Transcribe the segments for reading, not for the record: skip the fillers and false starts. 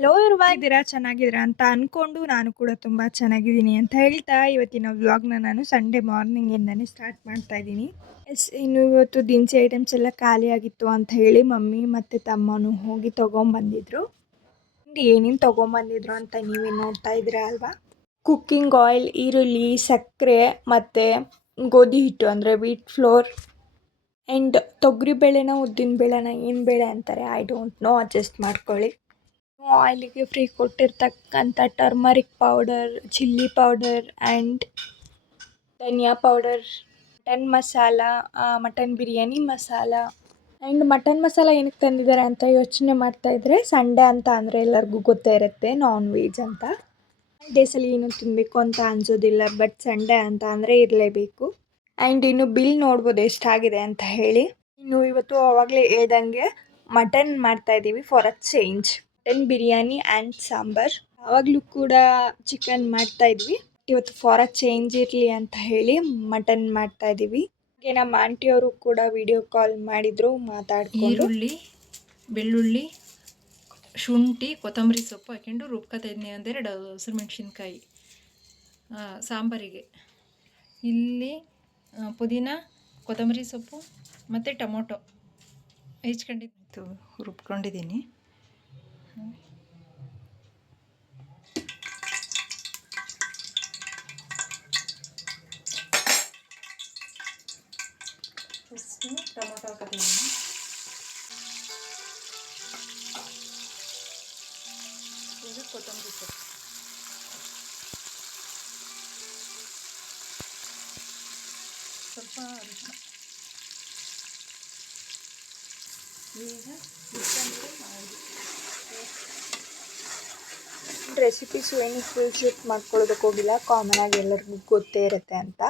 Hello ಇದ್ದೀರಾ ಚೆನ್ನಾಗಿದ್ದೀರಾ ಅಂತ ಅಂದ್ಕೊಂಡು ನಾನು ಕೂಡ ತುಂಬ ಚೆನ್ನಾಗಿದ್ದೀನಿ ಅಂತ ಹೇಳ್ತಾ ಇವತ್ತಿನ ವ್ಲಾಗ್ನ ನಾನು ಸಂಡೇ ಮಾರ್ನಿಂಗಿಂದನೇ ಸ್ಟಾರ್ಟ್ ಮಾಡ್ತಾ ಇದ್ದೀನಿ. ಇನ್ನು ಇವತ್ತು ದಿನಸಿ ಐಟಮ್ಸ್ ಎಲ್ಲ ಖಾಲಿಯಾಗಿತ್ತು ಅಂತ ಹೇಳಿ ಮಮ್ಮಿ ಮತ್ತು ತಮ್ಮನೂ ಹೋಗಿ ತೊಗೊಂಬಂದಿದ್ರು. ಏನೇನು ತೊಗೊಂಬಂದಿದ್ರು ಅಂತ ನೀವೇ ನೋಡ್ತಾ ಇದ್ದೀರಾ ಅಲ್ವಾ. ಕುಕ್ಕಿಂಗ್ ಆಯಿಲ್, ಈರುಳ್ಳಿ, ಸಕ್ಕರೆ ಮತ್ತು ಗೋಧಿ ಹಿಟ್ಟು ಅಂದರೆ ವೀಟ್ ಫ್ಲೋರ್ ಆ್ಯಂಡ್ ತೊಗರಿ ಬೇಳೆನ ಉದ್ದಿನ ಬೇಳೆನ ಏನು ಬೇಳೆ ಅಂತಾರೆ ಐ ಡೋಂಟ್ ನೋ, ಅಡ್ಜಸ್ಟ್ ಮಾಡ್ಕೊಳ್ಳಿ. ಆಯಿಲಿಗೆ ಫ್ರೀ ಕೊಟ್ಟಿರ್ತಕ್ಕಂಥ turmeric powder, chilli powder and dhaniya powder, mutton masala, mutton biryani masala and mutton masala ಏನಕ್ಕೆ ತಂದಿದ್ದಾರೆ ಅಂತ ಯೋಚನೆ ಮಾಡ್ತಾಯಿದ್ರೆ, ಸಂಡೇ ಅಂತ ಅಂದರೆ ಎಲ್ಲರಿಗೂ ಗೊತ್ತೇ ಇರುತ್ತೆ ನಾನ್ ವೆಜ್ ಅಂತ. ಡೇಸಲ್ಲಿ ಏನು ತಿನ್ನಬೇಕು ಅಂತ ಅನಿಸೋದಿಲ್ಲ, ಬಟ್ ಸಂಡೇ ಅಂತ ಅಂದರೆ ಇರಲೇಬೇಕು. ಆ್ಯಂಡ್ ಇನ್ನು ಬಿಲ್ ನೋಡ್ಬೋದು ಎಷ್ಟಾಗಿದೆ ಅಂತ ಹೇಳಿ. ಇನ್ನು ಇವತ್ತು ಆವಾಗಲೇ ಹೇಳ್ದಂಗೆ ಮಟನ್ ಮಾಡ್ತಾಯಿದ್ದೀವಿ for a change. Mutton biryani and sambar. ಆವಾಗಲೂ ಕೂಡ ಚಿಕನ್ ಮಾಡ್ತಾಯಿದ್ವಿ, ಇವತ್ತು ಫಾರ್ ಅ ಚೇಂಜ್ ಇರಲಿ ಅಂತ ಹೇಳಿ ಮಟನ್ ಮಾಡ್ತಾಯಿದ್ದೀವಿ. ಹಾಗೆ ನಮ್ಮ ಆಂಟಿಯವರು ಕೂಡ ವಿಡಿಯೋ ಕಾಲ್ ಮಾಡಿದ್ರು, ಮಾತಾಡ್ಕೊಂಡು. ಈರುಳ್ಳಿ, ಬೆಳ್ಳುಳ್ಳಿ, ಶುಂಠಿ, ಕೊತ್ತಂಬರಿ ಸೊಪ್ಪು ಹಾಕೊಂಡು ರುಬ್ಕೊತಾಯಿದ್ದೀನಿ. ಒಂದೆರಡು ಹಸಿರು ಮೆಣಸಿನ್ಕಾಯಿ ಸಾಂಬಾರಿಗೆ. ಇಲ್ಲಿ ಪುದೀನ, ಕೊತ್ತಂಬರಿ ಸೊಪ್ಪು ಮತ್ತು ಟೊಮೊಟೊ ಹೆಚ್ಕೊಂಡಿದ್ದು ರುಬ್ಕೊಂಡಿದ್ದೀನಿ. ಫಸ್ಟು ಟೊಮೊಟೊ ಹಾಕೋತೀನಿ. ಈಗ ಕೊತ್ತಂಬರಿ ಸೊಪ್ಪು, ಸ್ವಲ್ಪ ಅರಿಶಿನ. ಈಗ ರೆಸಿಪೀಸು ಏನು ಫುಲ್ ಶೂಟ್ ಮಾಡ್ಕೊಳ್ಳೋದಕ್ಕೆ ಹೋಗಿಲ್ಲ, ಕಾಮನ್ ಆಗಿ ಎಲ್ಲರಿಗೂ ಗೊತ್ತೇ ಇರುತ್ತೆ ಅಂತ.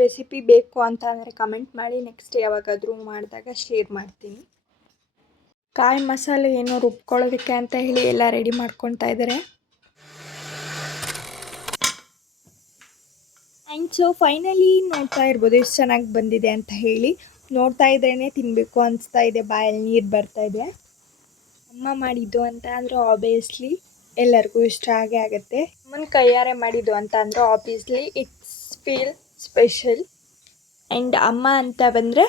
ರೆಸಿಪಿ ಬೇಕು ಅಂತ ಅಂದರೆ ಕಮೆಂಟ್ ಮಾಡಿ, ನೆಕ್ಸ್ಟ್ ಯಾವಾಗಾದರೂ ಮಾಡಿದಾಗ ಶೇರ್ ಮಾಡ್ತೀನಿ. ಕಾಯಿ ಮಸಾಲೆ ಏನೋ ರುಬ್ಕೊಳ್ಳೋದಕ್ಕೆ ಅಂತ ಹೇಳಿ ಎಲ್ಲ ರೆಡಿ ಮಾಡ್ಕೊತಾ ಇದ್ದಾರೆ. ಆ್ಯಂಡ್ ಸೊ ಫೈನಲಿ ನೋಡ್ತಾ ಇರ್ಬೋದು ಎಷ್ಟು ಚೆನ್ನಾಗಿ ಬಂದಿದೆ ಅಂತ ಹೇಳಿ. ನೋಡ್ತಾ ಇದ್ರೇ ತಿನ್ನಬೇಕು ಅನಿಸ್ತಾ ಇದೆ, ಬಾಯಲ್ಲಿ ನೀರು ಬರ್ತಾ ಇದೆ. ಅಮ್ಮ ಮಾಡಿದ್ದು ಅಂತ ಅಂದರೆ ಆಬ್ವಿಯಸ್ಲಿ ಎಲ್ಲರಿಗೂ ಇಷ್ಟ ಆಗೇ ಆಗುತ್ತೆ. ಅಮ್ಮನ ಕೈಯಾರೆ ಮಾಡಿದ್ದು ಅಂತ ಅಂದರೆ obviously it's feel special. And ಅಮ್ಮ ಅಂತ ಬಂದರೆ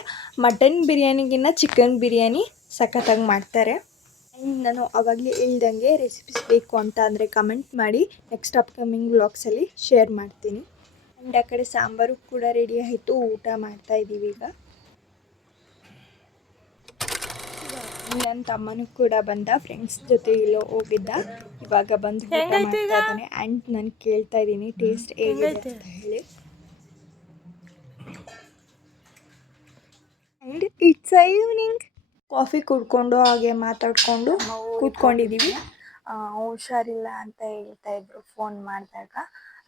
ಮಟನ್ ಬಿರಿಯಾನಿಗಿನ್ನ ಚಿಕನ್ ಬಿರಿಯಾನಿ ಸಖತ್ತಾಗಿ ಮಾಡ್ತಾರೆ. ಆ್ಯಂಡ್ ನಾನು ಆವಾಗಲೇ ಹೇಳ್ದಂಗೆ ರೆಸಿಪೀಸ್ ಬೇಕು ಅಂತ ಅಂದರೆ ಕಮೆಂಟ್ ಮಾಡಿ, ನೆಕ್ಸ್ಟ್ ಅಪ್ಕಮಿಂಗ್ ವ್ಲಾಗ್ಸಲ್ಲಿ ಶೇರ್ ಮಾಡ್ತೀನಿ. ಆ್ಯಂಡ್ ಆ ಕಡೆ ಸಾಂಬಾರು ಕೂಡ ರೆಡಿ ಆಯಿತು, ಊಟ ಮಾಡ್ತಾಯಿದ್ದೀವಿ ಈಗ. ನನ್ನ ತಮ್ಮನೂ ಕೂಡ ಬಂದ, ಫ್ರೆಂಡ್ಸ್ ಜೊತೆ ಇಲ್ಲೋ ಹೋಗಿದ್ದ, ಇವಾಗ ಬಂದು ಊಟ ಮಾಡ್ತಾ ಇದ್ದಾನೆ. ಆ್ಯಂಡ್ ನಾನು ಕೇಳ್ತಾ ಇದ್ದೀನಿ ಟೇಸ್ಟ್ ಹೇಗಿದೆ ಅಂತ ಹೇಳಿ. And it's evening. ಕಾಫಿ ಕುಡ್ಕೊಂಡು ಹಾಗೆ ಮಾತಾಡಿಕೊಂಡು ಕೂತ್ಕೊಂಡಿದ್ದೀವಿ. ಹುಷಾರಿಲ್ಲ ಅಂತ ಹೇಳ್ತಾ ಇದ್ರು ಫೋನ್ ಮಾಡಿದಾಗ,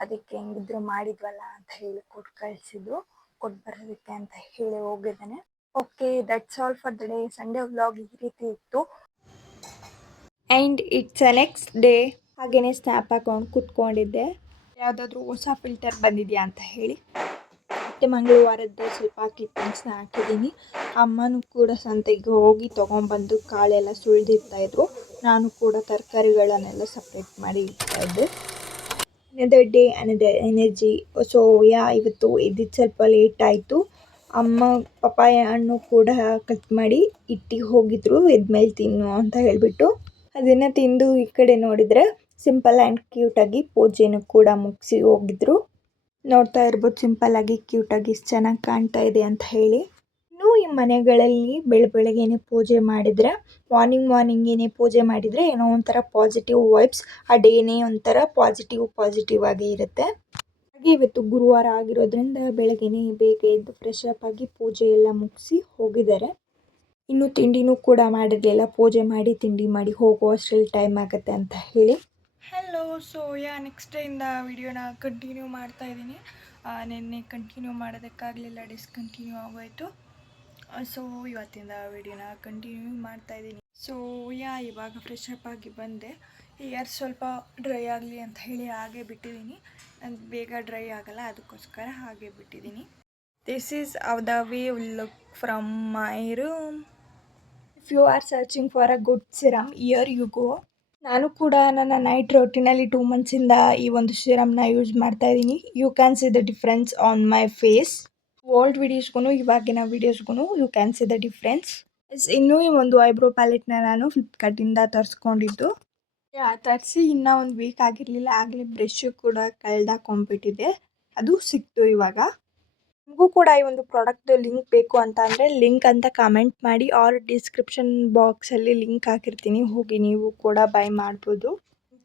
ಅದಕ್ಕೆ ಹೆಂಗಿದ್ರು ಮಾಡಿದ್ವಲ್ಲ ಅಂತ ಹೇಳಿ ಕೊಟ್ಟು ಕಳಿಸಿದ್ರು, ಕೊಟ್ಟು ಬರೋದಕ್ಕೆ ಅಂತ ಹೇಳಿ ಹೋಗಿದ್ದಾನೆ. Okay, that's all for the day. Sunday vlog ಈ ರೀತಿ ಇತ್ತು. And it's a next day. ಹಾಗೆಯೇ ಸ್ನ್ಯಾಪ್ ಹಾಕೊಂಡು ಕೂತ್ಕೊಂಡಿದ್ದೆ, ಯಾವುದಾದ್ರೂ ಹೊಸ ಫಿಲ್ಟರ್ ಬಂದಿದೆಯಾ ಅಂತ ಹೇಳಿ. ಮತ್ತು ಮಂಗಳವಾರದ್ದು ಸ್ವಲ್ಪ ಕ್ಲಿಪ್ಪಿಂಗ್ಸ್ನ ಹಾಕಿದ್ದೀನಿ. ಅಮ್ಮನೂ ಕೂಡ ಸಂತೆಗೆ ಹೋಗಿ ತೊಗೊಂಬಂದು ಕಾಳೆಲ್ಲ ಸುಳಿದಿರ್ತಾಯಿದ್ರು. ನಾನು ಕೂಡ ತರಕಾರಿಗಳನ್ನೆಲ್ಲ ಸಪ್ರೇಟ್ ಮಾಡಿ ಇಡ್ತಾಯಿದ್ದೆ. Another day another energy. So ಇವತ್ತು ಎದ್ದಿದ್ದು ಸ್ವಲ್ಪ ಲೇಟ್ ಆಯಿತು. ಅಮ್ಮ ಪಪಾಯ ಹಣ್ಣು ಕೂಡ ಕಟ್ ಮಾಡಿ ಇಟ್ಟಿಗೆ ಹೋಗಿದ್ರು, ಎದ್ಮೇಲೆ ತಿನ್ನು ಅಂತ ಹೇಳಿಬಿಟ್ಟು. ಅದನ್ನು ತಿಂದು ಈ ಕಡೆ ನೋಡಿದರೆ ಸಿಂಪಲ್ ಆ್ಯಂಡ್ ಕ್ಯೂಟಾಗಿ ಪೂಜೆನೂ ಕೂಡ ಮುಗಿಸಿ ಹೋಗಿದ್ರು. ನೋಡ್ತಾ ಇರ್ಬೋದು ಸಿಂಪಲ್ಲಾಗಿ ಕ್ಯೂಟಾಗಿ ಎಷ್ಟು ಚೆನ್ನಾಗಿ ಕಾಣ್ತಾ ಇದೆ ಅಂತ ಹೇಳಿ. ಇನ್ನೂ ಈ ಮನೆಗಳಲ್ಲಿ ಬೆಳಗ್ಗೆನೇ ಪೂಜೆ ಮಾಡಿದರೆ, ಮಾರ್ನಿಂಗೇನೆ ಪೂಜೆ ಮಾಡಿದರೆ ಏನೋ ಒಂಥರ ಪಾಸಿಟಿವ್ ವೈಬ್ಸ್, ಆ ಡೇನೇ ಒಂಥರ ಪಾಸಿಟಿವ್ ಆಗಿ ಇರುತ್ತೆ. ಹಾಗೆ ಇವತ್ತು ಗುರುವಾರ ಆಗಿರೋದ್ರಿಂದ ಬೆಳಗ್ಗೆನೇ ಬೇಗ ಎದ್ದು ಫ್ರೆಶ್ ಅಪ್ ಆಗಿ ಪೂಜೆ ಎಲ್ಲ ಮುಗಿಸಿ ಹೋಗಿದ್ದಾರೆ. ಇನ್ನು ತಿಂಡಿನೂ ಕೂಡ ಮಾಡಿರಲಿಲ್ಲ, ಪೂಜೆ ಮಾಡಿ ತಿಂಡಿ ಮಾಡಿ ಹೋಗೋ ಅಷ್ಟರಲ್ಲಿ ಟೈಮ್ ಆಗುತ್ತೆ ಅಂತ ಹೇಳಿ. ಹಲೋ, ಸೊ ನೆಕ್ಸ್ಟ್ ಡೇಯಿಂದ ವಿಡಿಯೋನ ಕಂಟಿನ್ಯೂ ಮಾಡ್ತಾಯಿದ್ದೀನಿ. ನಿನ್ನೆ ಕಂಟಿನ್ಯೂ ಮಾಡೋದಕ್ಕಾಗಲಿಲ್ಲ, ಡಿಸ್ಕಂಟಿನ್ಯೂ ಆಗೋಯಿತು. ಸೊ ಇವತ್ತಿಂದ ವಿಡಿಯೋನ ಕಂಟಿನ್ಯೂ ಮಾಡ್ತಾಯಿದ್ದೀನಿ. ಸೊ ಇವಾಗ ಫ್ರೆಶ್ ಅಪ್ ಆಗಿ ಬಂದೆ. ಹೇರ್ ಸ್ವಲ್ಪ ಡ್ರೈ ಆಗಲಿ ಅಂತ ಹೇಳಿ ಹಾಗೆ ಬಿಟ್ಟಿದ್ದೀನಿ. ನಾನು ಬೇಗ ಡ್ರೈ ಆಗಲ್ಲ, ಅದಕ್ಕೋಸ್ಕರ ಹಾಗೆ ಬಿಟ್ಟಿದ್ದೀನಿ. This is how the way will look from my room. If you are searching for a good serum here you go. ನಾನು ಕೂಡ ನನ್ನ ನೈಟ್ ರೊಟೀನಲ್ಲಿ 2 ಮಂತ್ಸಿಂದ ಈ ಒಂದು ಸಿರಮ್ನ ಯೂಸ್ ಮಾಡ್ತಾ ಇದ್ದೀನಿ. You can see the difference on my face. Old ವಿಡಿಯೋಸ್ಗೂ ಇವಾಗಿನ ವಿಡಿಯೋಸ್ಗೂ you can see the difference. ಇನ್ನೂ ಈ ಒಂದು ಐಬ್ರೋ ಪ್ಯಾಲೆಟ್ನ ನಾನು ಫ್ಲಿಪ್ಕಾರ್ಟಿಂದ ತರಿಸ್ಕೊಂಡಿದ್ದು. ತರಿಸಿ ಇನ್ನೂ ಒಂದು ವೀಕ್ ಆಗಿರಲಿಲ್ಲ, ಆಗಲೇ ಬ್ರಷು ಕೂಡ ಕಳೆದಾಕೊಂಡ್ಬಿಟ್ಟಿದೆ. ಅದು ಸಿಕ್ತು ಇವಾಗ. ನಿಮಗೂ ಕೂಡ ಈ ಒಂದು ಪ್ರಾಡಕ್ಟ್ ಲಿಂಕ್ ಬೇಕು ಅಂತ ಅಂದರೆ ಲಿಂಕ್ ಅಂತ ಕಮೆಂಟ್ ಮಾಡಿ, ಆರ್ ಡಿಸ್ಕ್ರಿಪ್ಷನ್ ಬಾಕ್ಸಲ್ಲಿ ಲಿಂಕ್ ಹಾಕಿರ್ತೀನಿ, ಹೋಗಿ ನೀವು ಕೂಡ ಬೈ ಮಾಡ್ಬೋದು.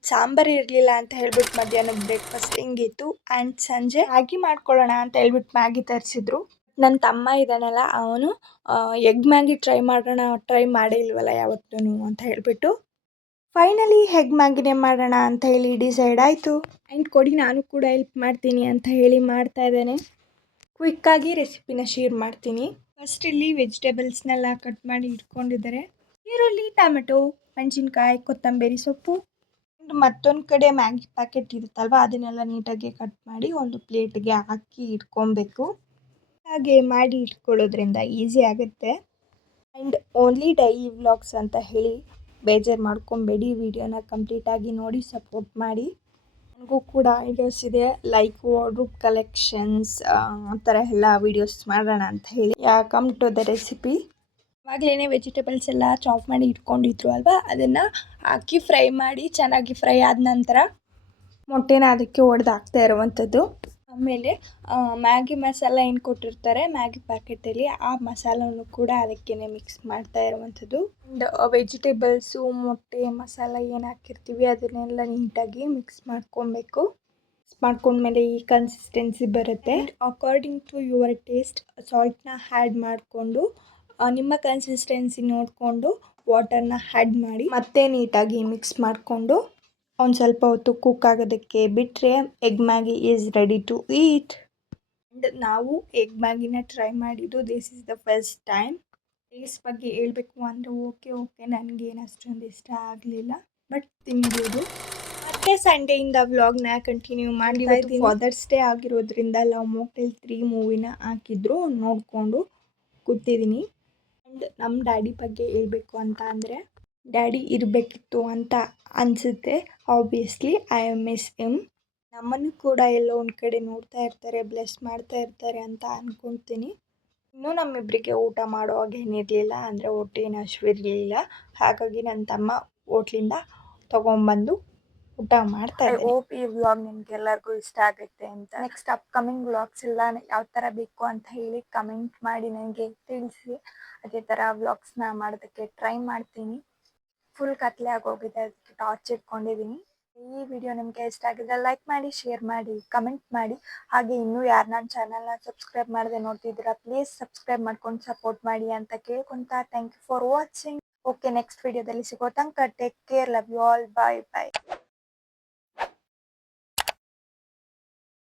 ಸಾಂಬಾರು ಇರಲಿಲ್ಲ ಅಂತ ಹೇಳ್ಬಿಟ್ಟು ಮಧ್ಯಾಹ್ನ ಬ್ರೇಕ್ಫಾಸ್ಟ್ ಹಿಂಗಿತ್ತು. ಆ್ಯಂಡ್ ಸಂಜೆ ಮ್ಯಾಗಿ ಮಾಡ್ಕೊಳ್ಳೋಣ ಅಂತ ಹೇಳ್ಬಿಟ್ಟು ಮ್ಯಾಗಿ ತರಿಸಿದ್ರು. ನನ್ನ ತಮ್ಮ ಇದ್ದಾನಲ್ಲ, ಅವನು ಎಗ್ ಮ್ಯಾಗಿ ಟ್ರೈ ಮಾಡೇ ಇಲ್ವಲ್ಲ ಯಾವತ್ತೂ ಅಂತ ಹೇಳ್ಬಿಟ್ಟು ಫೈನಲಿ ಎಗ್ ಮ್ಯಾಗಿನೇ ಮಾಡೋಣ ಅಂತ ಹೇಳಿ ಡಿಸೈಡ್ ಆಯಿತು. ಆ್ಯಂಡ್ ಕೊಡಿ ನಾನು ಕೂಡ ಹೆಲ್ಪ್ ಮಾಡ್ತೀನಿ ಅಂತ ಹೇಳಿ ಮಾಡ್ತಾ ಇದ್ದೇನೆ. ಕ್ವಿಕ್ಕಾಗಿ ರೆಸಿಪಿನ ಶೇರ್ ಮಾಡ್ತೀನಿ. ಫಸ್ಟ್ ಇಲ್ಲಿ ವೆಜಿಟೇಬಲ್ಸ್ನೆಲ್ಲ ಕಟ್ ಮಾಡಿ ಇಟ್ಕೊಂಡಿದ್ದಾರೆ. ಈರುಳ್ಳಿ, ಟೊಮೆಟೊ, ಮೆಣಸಿನ್ಕಾಯಿ, ಕೊತ್ತಂಬರಿ ಸೊಪ್ಪು. ಮತ್ತೊಂದು ಕಡೆ ಮ್ಯಾಗಿ ಪ್ಯಾಕೆಟ್ ಇರುತ್ತಲ್ವ, ಅದನ್ನೆಲ್ಲ ನೀಟಾಗಿ ಕಟ್ ಮಾಡಿ ಒಂದು ಪ್ಲೇಟ್ಗೆ ಹಾಕಿ ಇಟ್ಕೊಬೇಕು. ಹಾಗೆ ಮಾಡಿ ಇಟ್ಕೊಳ್ಳೋದ್ರಿಂದ ಈಸಿ ಆಗುತ್ತೆ. ಆ್ಯಂಡ್ ಓನ್ಲಿ ಡೈಲಿ ವ್ಲಾಗ್ಸ್ ಅಂತ ಹೇಳಿ ಬೇಜಾರು ಮಾಡ್ಕೊಬೇಡಿ, ವಿಡಿಯೋನ ಕಂಪ್ಲೀಟಾಗಿ ನೋಡಿ ಸಪೋರ್ಟ್ ಮಾಡಿ. ನನಗೂ ಕೂಡ ಐಡಿಯಾಸ್ ಇದೆ, ಲೈಕ್ ವಾರ್ಡ್ರೋಬ್ ಕಲೆಕ್ಷನ್ಸ್ ಆ ಥರ ಎಲ್ಲ ವೀಡಿಯೋಸ್ ಮಾಡೋಣ ಅಂತ ಹೇಳಿ. Come to the recipe. ಇವಾಗಲೇ ವೆಜಿಟೇಬಲ್ಸ್ ಎಲ್ಲ ಚಾಪ್ ಮಾಡಿ ಇಟ್ಕೊಂಡಿದ್ರು ಅಲ್ವಾ, ಅದನ್ನು ಹಾಕಿ ಫ್ರೈ ಮಾಡಿ ಚೆನ್ನಾಗಿ ಫ್ರೈ ಆದ ನಂತರ ಮೊಟ್ಟೆನ ಅದಕ್ಕೆ ಒಡೆದು ಹಾಕ್ತಾ ಇರುವಂಥದ್ದು. ಆಮೇಲೆ ಮ್ಯಾಗಿ ಮಸಾಲ ಏನು ಕೊಟ್ಟಿರ್ತಾರೆ ಮ್ಯಾಗಿ ಪ್ಯಾಕೆಟಲ್ಲಿ, ಆ ಮಸಾಲವನ್ನು ಕೂಡ ಅದಕ್ಕೇ ಮಿಕ್ಸ್ ಮಾಡ್ತಾ ಇರುವಂಥದ್ದು. ಆ್ಯಂಡ್ ವೆಜಿಟೇಬಲ್ಸು, ಮೊಟ್ಟೆ, ಮಸಾಲ ಏನು ಹಾಕಿರ್ತೀವಿ ಅದನ್ನೆಲ್ಲ ನೀಟಾಗಿ ಮಿಕ್ಸ್ ಮಾಡ್ಕೊಬೇಕು. ಮಿಕ್ಸ್ ಮಾಡ್ಕೊಂಡ್ಮೇಲೆ ಈ ಕನ್ಸಿಸ್ಟೆನ್ಸಿ ಬರುತ್ತೆ. ಅಕಾರ್ಡಿಂಗ್ ಟು ಯುವರ್ ಟೇಸ್ಟ್ ಸಾಲ್ಟ್ನ ಆ್ಯಡ್ ಮಾಡಿಕೊಂಡು ನಿಮ್ಮ ಕನ್ಸಿಸ್ಟೆನ್ಸಿ ನೋಡಿಕೊಂಡು ವಾಟರ್ನ ಆ್ಯಡ್ ಮಾಡಿ ಮತ್ತೆ ನೀಟಾಗಿ ಮಿಕ್ಸ್ ಮಾಡಿಕೊಂಡು ಒಂದು ಸ್ವಲ್ಪ ಹೊತ್ತು ಕುಕ್ ಆಗೋದಕ್ಕೆ ಬಿಟ್ಟರೆ egg Maggi is ready to eat. And ನಾವು ಎಗ್ ಮ್ಯಾಗಿನ ಟ್ರೈ ಮಾಡಿದ್ದು this is the first time. Taste ಬಗ್ಗೆ ಹೇಳಬೇಕು ಅಂದರೆ ಓಕೆ ನನಗೇನು ಅಷ್ಟೊಂದು ಇಷ್ಟ ಆಗಲಿಲ್ಲ, ಬಟ್ ತಿನ್ಬೋದು. ಮತ್ತೆ ಸಂಡೇಯಿಂದ ವ್ಲಾಗ್ನ ಕಂಟಿನ್ಯೂ ಮಾಡಿ. ಫಾದರ್ಸ್ ಡೇ ಆಗಿರೋದ್ರಿಂದ ಲವ್ ಮಾಕ್ಟೇಲ್ 3 ಮೂವಿನ ಹಾಕಿದ್ರು, ನೋಡಿಕೊಂಡು ಕೂತಿದ್ದೀನಿ. ಆ್ಯಂಡ್ ನಮ್ಮ ಡ್ಯಾಡಿ ಬಗ್ಗೆ ಹೇಳಬೇಕು ಅಂತ ಅಂದರೆ ಡ್ಯಾಡಿ ಇರಬೇಕಿತ್ತು ಅಂತ ಅನಿಸುತ್ತೆ. Obviously I miss him. ನಮ್ಮನ್ನು ಕೂಡ ಎಲ್ಲೋ ಒಂದು ಕಡೆ ನೋಡ್ತಾ ಇರ್ತಾರೆ, ಬ್ಲೆಸ್ ಮಾಡ್ತಾ ಇರ್ತಾರೆ ಅಂತ ಅಂದ್ಕೊತೀನಿ. ಇನ್ನೂ ನಮ್ಮಿಬ್ಬರಿಗೆ ಊಟ ಮಾಡುವಾಗ ಏನಿರಲಿಲ್ಲ, ಅಂದರೆ ಹೊಟ್ಟೆನ ಹಸಿವಿರಲಿಲ್ಲ. ಹಾಗಾಗಿ ನನ್ನ ತಮ್ಮ ಹೋಟ್ಲಿಂದ ತೊಗೊಂಬಂದು ಊಟ ಮಾಡ್ತಾ ಇದ್ದಾರೆ. ಹೋಪ್ ಈ ವ್ಲಾಗ್ ನಿಮ್ಗೆಲ್ಲರಿಗೂ ಇಷ್ಟ ಆಗುತ್ತೆ ಅಂತ. ನೆಕ್ಸ್ಟ್ ಅಪ್ಕಮಿಂಗ್ ವ್ಲಾಗ್ಸ್ ಎಲ್ಲ ಯಾವ ಥರ ಬೇಕು ಅಂತ ಹೇಳಿ ಕಮೆಂಟ್ ಮಾಡಿ ನನಗೆ ತಿಳಿಸಿ. ಅದೇ ಥರ ವ್ಲಾಗ್ಸ್ನ ಮಾಡೋದಕ್ಕೆ ಟ್ರೈ ಮಾಡ್ತೀನಿ. ಫುಲ್ ಕತ್ಲೆ ಆಗೋಗಿದೆ, ಅದಕ್ಕೆ ಟಾರ್ಚ್ ಇಟ್ಕೊಂಡಿದ್ದೀನಿ. ಈ ವಿಡಿಯೋ ನಿಮಗೆ ಇಷ್ಟ ಆಗಿದ್ರೆ ಲೈಕ್ ಮಾಡಿ, ಶೇರ್ ಮಾಡಿ, ಕಮೆಂಟ್ ಮಾಡಿ. ಹಾಗೆ ಇನ್ನೂ ಯಾರು ನನ್ನ ಚಾನಲ್ನ ಸಬ್ಸ್ಕ್ರೈಬ್ ಮಾಡದೆ ನೋಡ್ತಿದ್ದೀರಾ ಪ್ಲೀಸ್ ಸಬ್ಸ್ಕ್ರೈಬ್ ಮಾಡ್ಕೊಂಡು ಸಪೋರ್ಟ್ ಮಾಡಿ ಅಂತ ಕೇಳ್ಕೊತಾ thank you for watching. Okay, next ವಿಡಿಯೋದಲ್ಲಿ ಸಿಗೋ ತನಕ take care, love you all, bye bye.